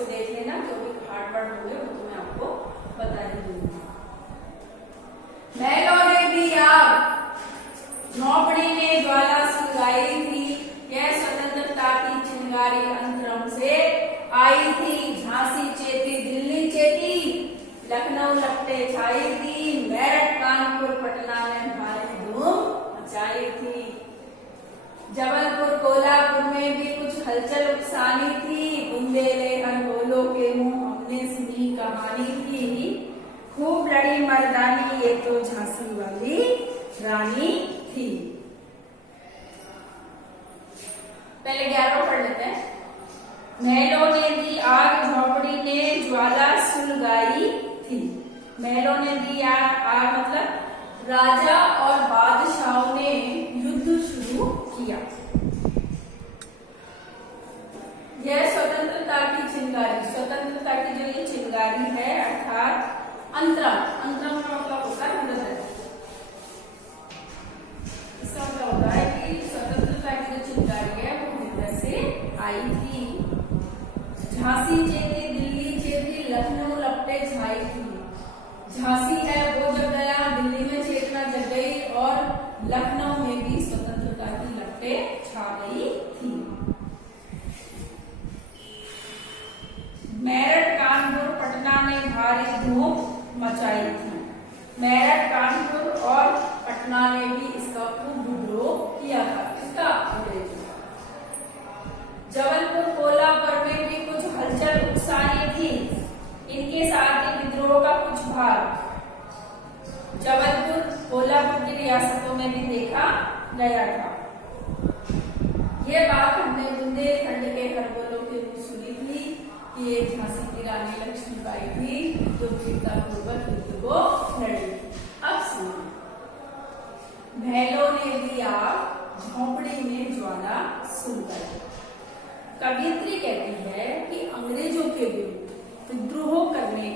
इसको देख लेना, जो भी हार्ड वर्ड होंगे वो तो मैं आपको बता ही दूंगा। महलों ने दी आग, झोंपड़ी ने ज्वाला सुलगाई थी, यह स्वतंत्रता की चिंगारी अंतरम से आई थी। झांसी चेती, दिल्ली चेती, लखनऊ लपटे छाई थी, मेरठ कानपुर पटना ने भारी धूम मचाई थी। जबलपुर कोल्हापुर में भी कुछ हलचल उकसानी थी, बुंदेले हर बोलो के मुंह हमने सुनी कहानी थी। खूब लड़ी मर्दानी ये तो झांसी वाली रानी थी। पहले 11 पढ़ लेते हैं। महलों ने दी आग, झोंपड़ी ने ज्वाला सुलगाई थी। महलों ने दी आग मतलब राजा और बादशाहों ने युद्ध शुरू किया। यह स्वतंत्रता की चिंगारी, स्वतंत्रता की जो ये चिंगारी है अर्थात अंतरम, अंतरम का मतलब होता है हृदय। इसका मतलब होता है कि स्वतंत्रता की जो चिंगारी है वो हृदय से आई थी। झांसी चेती, दिल्ली चेती, लखनऊ लपटे छाई थी। झांसी है वो जग गया, दिल्ली में चेतना जग गई और लखनऊ में भी स्वतंत्रता की लपटे छा गई थी। मेरठ कानपुर पटना ने भारी धूम मचाई थी। मेरठ कानपुर और पटना ने भी इसका खूब विद्रोह किया था। इसका अंग्रेजों, जबलपुर कोल्हापुर में भी कुछ हलचल उकसानी थी, इनके साथ ही विद्रोह का कुछ भाग जबलपुर कोल्हापुर की रियासतों में भी देखा गया था। ये बात हमने बुंदेलखंड के खरगोलों के मुंह सुनी थी कि एक झांसी की रानी लक्ष्मीबाई थी जो वीरतापूर्वक युद्ध को लड़ी। अब सुनो, महलों ने दी आग, झोंपड़ी में ज्वाला सुलगाई। कवियत्री कहती है कि अंग्रेजों के विरुद्ध विद्रोह करने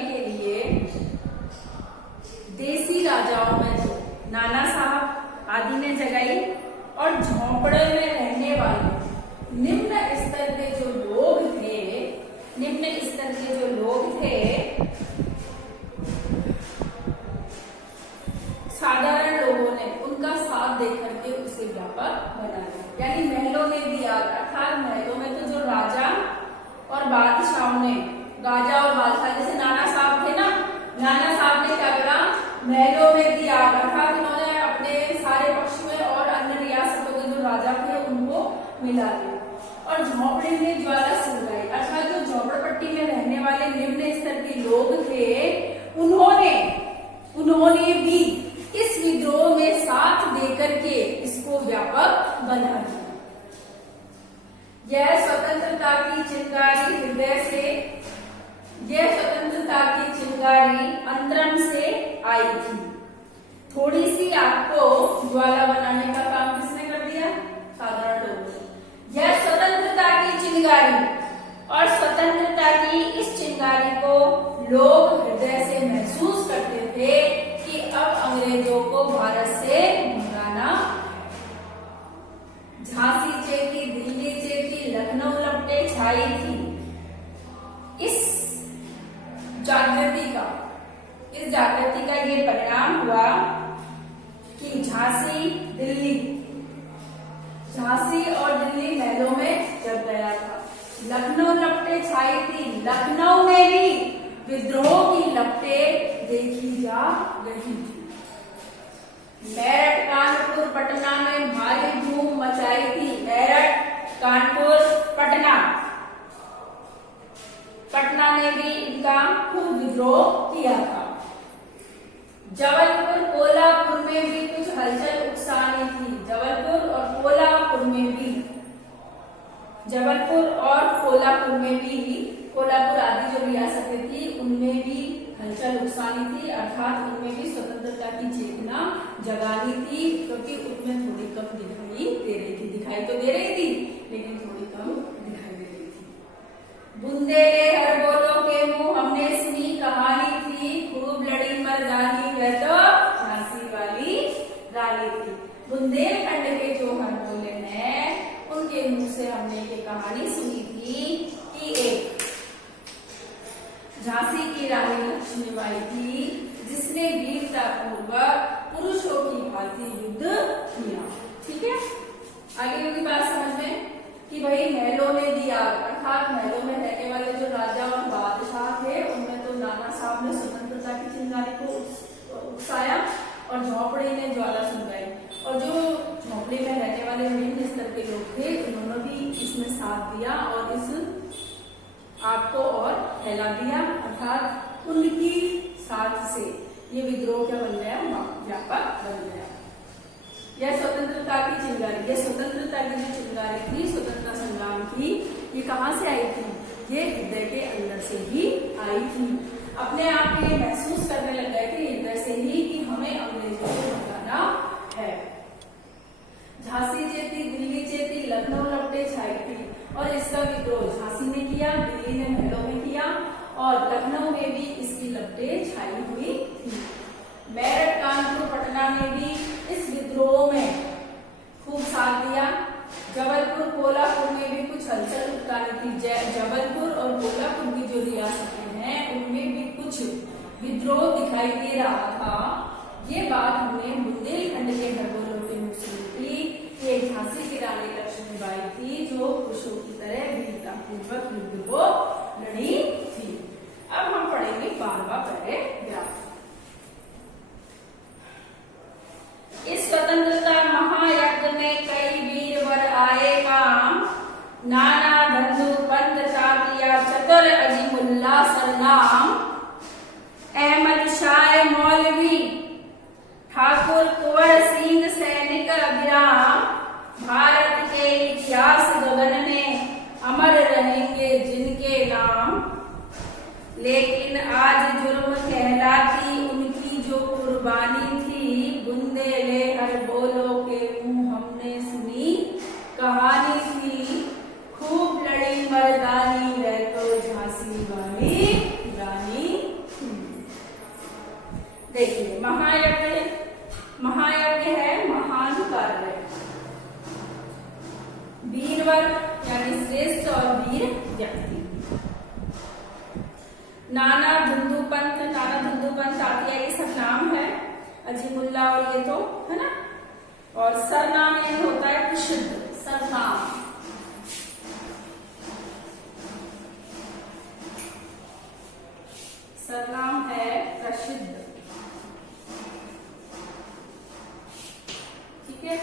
के लिए देसी राजाओं में तो नाना साहब आदि ने जगाई और झोंपड़े में रहने वाले निम्न स्तर के जो लोग थे साधारण लोगों ने उनका साथ देकर के उसे व्यापक बना दिया। यानी महलों ने दिया, अर्थात महलों में तो जो राजा और बादशाहों ने, राजा और बादशाह जैसे नाना साहब थे ना, नाना साहब ने क्या करा, महलों में दिया, अर्थात उन्होंने अपने सारे पक्ष में और अन्य रियासतों के जो राजा थे उनको मिला दिया। और झोंपड़ी में ज्वाला सुलगाई, अर्थात जो झोपड़पट्टी में रहने वाले निम्न स्तर के लोग थे उन्होंने भी इस विद्रोह में साथ देकर के इसको व्यापक बना दिया। यह स्वतंत्रता की चिंगारी हृदय से, यह स्वतंत्रता की चिंगारी अंतरम से आई थी। थोड़ी सी आपको ज्वाला बनाने का काम किसने कर दिया? साधारण लोग। यह स्वतंत्रता की चिंगारी और स्वतंत्रता की इस चिंगारी को लोग हृदय से महसूस करते थे कि अब अंग्रेजों को भारत से भगाना। झांसी चेती, दिल्ली चेती, लखनऊ लपटे छाई थी। इस जागृति का ये परिणाम हुआ कि झांसी और दिल्ली महलों में जग गया था। लखनऊ लपटे छाई थी, लखनऊ में भी विद्रोह की लपटें देखी जा रही थी। मेरठ कानपुर पटना में भारी धूम मचाई थी। मेरठ कानपुर पटना ने भी इनका खूब विद्रोह किया था। जबलपुर कोल्हापुर में भी कुछ हलचल उकसानी थी। जबलपुर और कोल्हापुर में भी कोल्हापुर आदि जो रियासतें थी उनमें भी हलचल उकसानी थी, अर्थात उनमें भी स्वतंत्रता की चेतना जगानी थी, क्योंकि उनमें थोड़ी कम दिखाई दे रही थी। दिखाई तो दे रही थी लेकिन थोड़ी कम दिखाई दे रही थी। बुंदेले हर बोलो के मुंह हमने सुनी कहानी थी, खूब लड़ी मर्दानी वह तो झांसी वाली रानी थी। रानी लक्ष्मीबाई थी जिसने वीरता पूर्वक पुरुषों की भांति युद्ध किया। ठीक है, आगे की बात समझ में कि भाई महलों ने दिया, अर्थात महलों में रहने वाले जो राजा और बादशाह थे उनमें तो नाना साहब ने स्वतंत्रता की चिंगारी को उकसाया और झोपड़ी ने ज्वाला सुलगाई, और जो झोपड़ी में रहने वाले निम्न स्तर के लोग थे उन्होंने भी इसमें साथ दिया और इस आग को और फैला दिया, अर्थात उनकी साथ से ये विद्रोह क्या बन गया, व्यापक बन गया। यह स्वतंत्रता की चिंगारी, यह स्वतंत्रता की जो चिंगारी थी स्वतंत्रता संग्राम की, ये कहाँ से आई थी, ये हृदय के अंदर से ही आई थी। अपने आप ये महसूस करने लग गए थे हृदय से ही कि हमें अंग्रेजों को हटाना है। झांसी चेती, दिल्ली चेती, लखनऊ लपटे छाई थी, और इसका विद्रोह झांसी ने किया, दिल्ली ने महलों में किया, और लखनऊ में भी इसकी लपटे छाई हुई थी। मेरठ, कानपुर, पटना ने भी इस विद्रोह में खूब साथ दिया। जबलपुर, कोल्हापुर में भी कुछ हलचल उठानी थी। जबलपुर और कोल्हापुर की जो रियासतें हैं उनमें भी कुछ विद्रोह दिखाई दे रहा था। ये बात हमने बुंदेलखंड के हरबोलों के मुख से सुनी कि एक झांसी की रानी लक्ष्मीबाई थी जो पुरुषों की तरह वीरतापूर्वक युद्ध को लड़ी थी। अब हम पढ़ेंगे 12वां पैराग्राफ। इस स्वतंत्रता महायज्ञ में कई वीरवर आए काम, नाना धंधु पंत तातिया चतुर अजीमुल्ला सरनाम, अहमद शाह मौलवी, ठाकुर कुंवर सिंह सैनिक अभिराम, भारत के इतिहास गगन में अमर रहेंगे जिनके नाम। लेकिन आज जुर्म कहलाती उनकी जो कुर्बानी थी, बुंदेले हर बोलो के मुंह हमने सुनी कहानी थी, खूब लड़ी मर्दानी वह तो झांसी वाली रानी। देखिए महायज्ञ, महायज्ञ है महान कार्य, वीरवर यानी श्रेष्ठ और वीर व्यक्ति। नाना धुंधु पंत आतिया ये सब नाम है, अजीमुल्ला और ये तो है ना, और सरनाम ये होता है प्रसिद्ध सरनाम। सरनाम है प्रसिद्ध, ठीक है।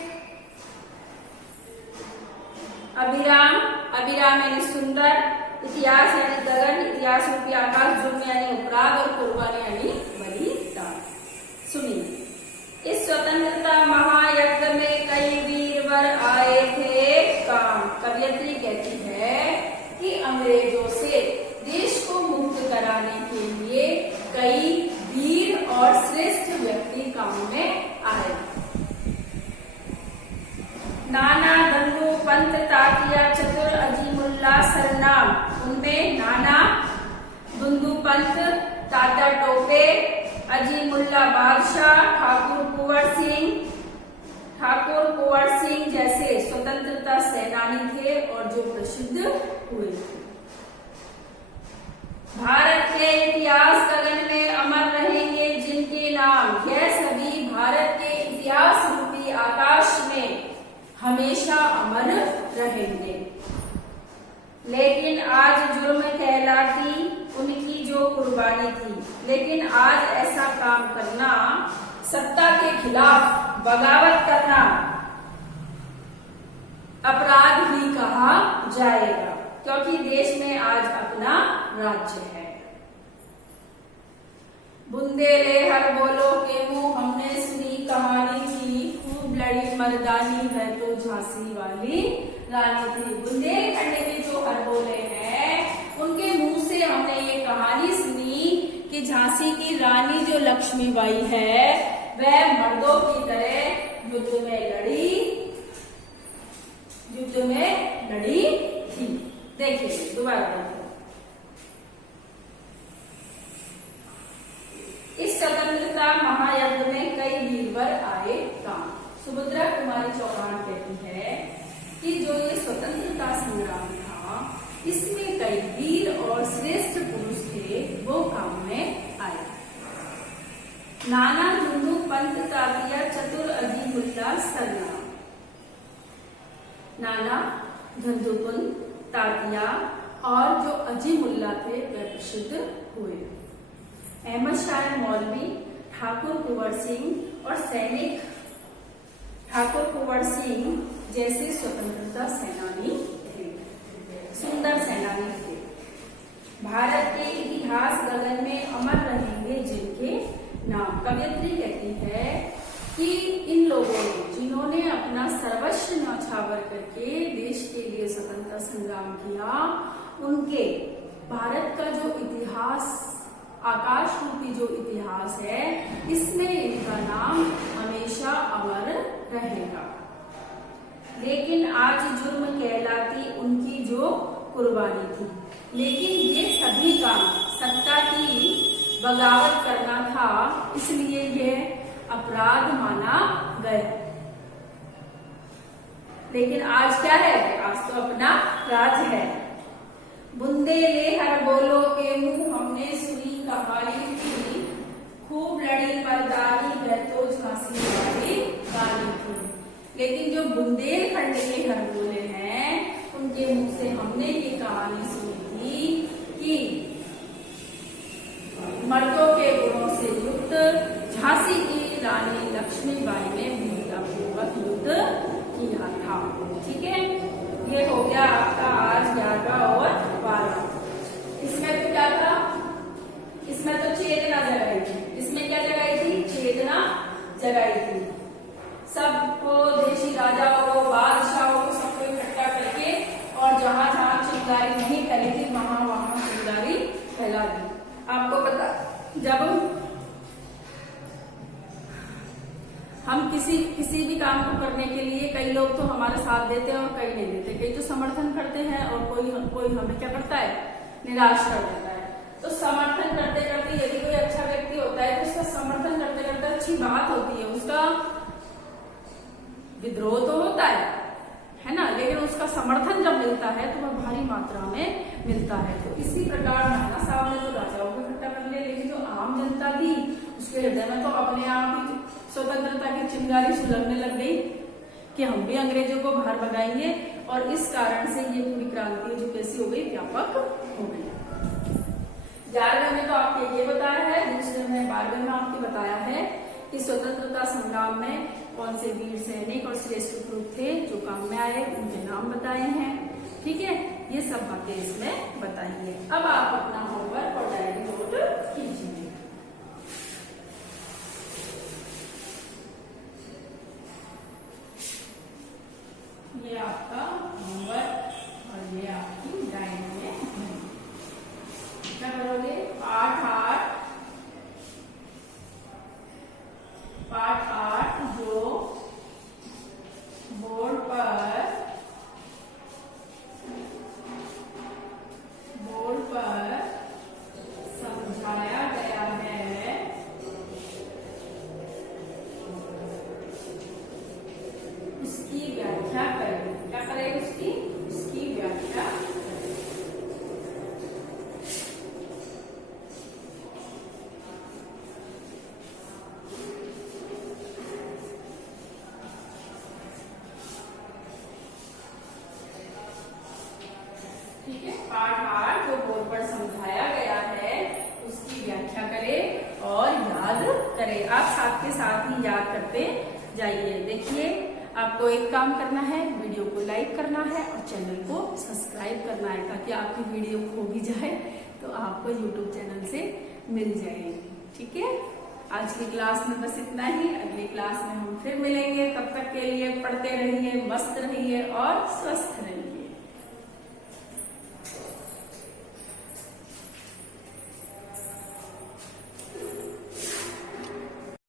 अभिराम, अभिराम यानी सुंदर, इतिहास यानी गगन, इतिहास रूपी आकाश, जुर्म यानी अपराध, और कुर्बानी यानी बलिदान। सुनिए, इस स्वतंत्रता महायज्ञ में कई वीरवर आए थे काम। कवयित्री कहती है कि अंग्रेजों से देश को मुक्त कराने के लिए कई वीर और श्रेष्ठ व्यक्ति काम में आए। नाना धंधु पंत तातिया चतुर अजीमुल्ला सरनाम, उनमें नाना धुंधु पंत, तात्या टोपे, अजीमुल्ला बादशाह, ठाकुर कुंवर सिंह जैसे स्वतंत्रता सेनानी थे और जो प्रसिद्ध हुए थे। भारत के इतिहास गगन में अमर रहेंगे जिनके नाम, यह सभी भारत के इतिहास रूपी आकाश में हमेशा अमर रहेंगे। लेकिन आज जुर्म कहलाती उनकी जो कुर्बानी थी, लेकिन आज ऐसा काम करना, सत्ता के खिलाफ बगावत करना अपराध ही कहा जाएगा, क्योंकि देश में आज अपना राज्य है। बुंदेले हर बोलो के मुंह हमने सुनी कहानी थी, खूब लड़ी मर्दानी है तो झांसी वाली रानी थी। बुंदेलखंड के जो हर बोले हैं उनके मुंह से हमने ये कहानी सुनी कि झांसी की रानी जो लक्ष्मीबाई है वह मर्दों की तरह युद्ध में लड़ी थी। देखिए दोबारा देखो, इस स्वतंत्रता महायज्ञ में कई वीरवर आए काम। सुभद्रा कुमारी चौहान कहती है कि जो ये स्वतंत्रता संग्राम था इसमें कई वीर और श्रेष्ठ पुरुष थे वो काम में नाना धुंधु पंत तातिया चतुर अजीमुल्ला सरनाम। नाना धुंधुपुन तातिया और जो अजीमुल्ला थे वे प्रसिद्ध हुए। अहमद शाह मौलवी, ठाकुर कुंवर सिंह और सैनिक ठाकुर कुंवर सिंह जैसे स्वतंत्रता सेनानी थे, सुंदर सेनानी थे। भारत के इतिहास गगन में अमर रहेंगे जिनके नाम। कवयित्री कहती है कि इन लोगों ने जिन्होंने अपना सर्वस्व न्यौछावर करके देश के लिए स्वतंत्रता संग्राम किया, उनके भारत का जो इतिहास, आकाश रूपी जो इतिहास है, इसमें इनका नाम हमेशा अमर रहेगा। लेकिन आज जुर्म कहलाती उनकी जो कुर्बानी थी, लेकिन ये सभी काम सत्ता की बगावत करना था, इसलिए ये अपराध माना गया। लेकिन आज क्या है? आज तो अपना राज है। बुंदे ले हर बोलो के मुंह हमने सुनी कहानी थी, खूब लड़ी मर्दानी वह तो झांसी वाली गाली थी। लेकिन जो बुंदेलखंड के हर बोले हैं, उनके मुंह से हमने ये कहानी सुनी थी कि मर्दों के गुणों से युक्त झांसी की रानी लक्ष्मीबाई ने वीरतापूर्वक युद्ध किया था। ठीक है, ये हो गया आपका आज 11 और 12। इसमें तो क्या था? इसमें तो चेतना जगाई थी। इसमें क्या जगाई थी? चेतना जगाई थी। सबको, देशी राजाओं को, बादशाहों को, सबको इकट्ठा करके और जहां जहां चिंगारी नहीं फैली थी, वहां वहां चिंगारी फैला दी। आपको पता, जब हम किसी भी काम को करने के लिए कई लोग तो हमारा साथ देते हैं और कई नहीं देते। कई तो समर्थन करते हैं और कोई हमें क्या करता है? निराश कर देता है। तो समर्थन करते करते यदि कोई अच्छा व्यक्ति होता है तो उसका समर्थन करते करते अच्छी बात होती है, उसका विद्रोह तो होता है ना, लेकिन उसका समर्थन जब मिलता है तो वह भारी मात्रा में मिलता है। तो इसी प्रकार नाना साहब ने तो राजाओं को इकट्ठा कर लिया, लेकिन जो आम जनता थी उसके हृदय में तो अपने आप ही स्वतंत्रता की चिंगारी सुलगने लग गई कि हम भी अंग्रेजों को बाहर भगाएंगे। और इस कारण से ये पूरी क्रांति जो कैसी हो गई? व्यापक हो गई। 11वें में तो आपको ये बताया है, दूसरे में 12वें में आपको बताया है कि स्वतंत्रता संग्राम में कौन से वीर सैनिक और श्रेष्ठ पुरुष थे जो काम में आए, उनके नाम बताए हैं। ठीक है, ये सब बातें इसमें बताएंगे। अब आप अपना होमवर्क और डायरी नोट कीजिए। ये आपका होमवर्क और ये आपकी डायरी में क्या करोगे? पाठ 8 जो बोर्ड पर समझाया गया है, उसकी व्याख्या करें। क्या करें? उसकी व्याख्या करें। ठीक है, पाठ 8 जो बोर्ड पर समझाया गया है उसकी व्याख्या करें और याद करें। आप साथ के साथ ही याद करते जाइए। देखिए, आपको एक काम करना है, वीडियो को लाइक करना है और चैनल को सब्सक्राइब करना है, ताकि आपकी वीडियो खो भी जाए तो आपको यूट्यूब चैनल से मिल जाएगी। ठीक है, आज की क्लास में बस इतना ही। अगली क्लास में हम फिर मिलेंगे। तब तक के लिए पढ़ते रहिए, मस्त रहिए और स्वस्थ रहिए।